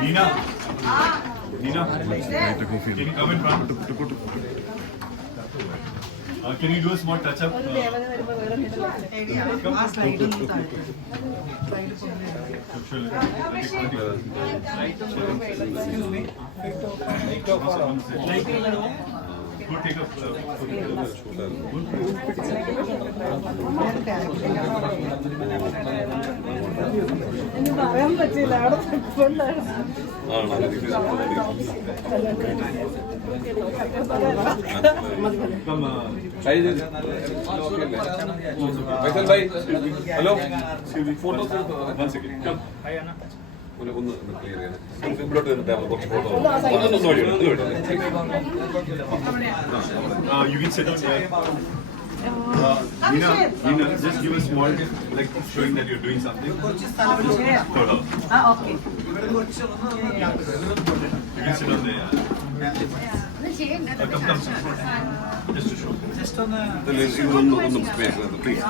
Nina. Nina. Can you come in front? Uh, can you do a small touch up? Go take a uh, പറയാൻ പറ്റില്ല അവിടെ hello photo ഒന്ന് ഒന്ന് clear ചെയ്യണം ഇവിടോട്ട് വന്നിട്ട് കുറച്ച് ഫോട്ടോ ഒന്നൊന്നും വഴി You know, you know, just give a small, like showing that you're doing something. Sort. Ah, okay. You can sit on there. Uh, come, come, sit. Just to show. The lazy one, uh, please.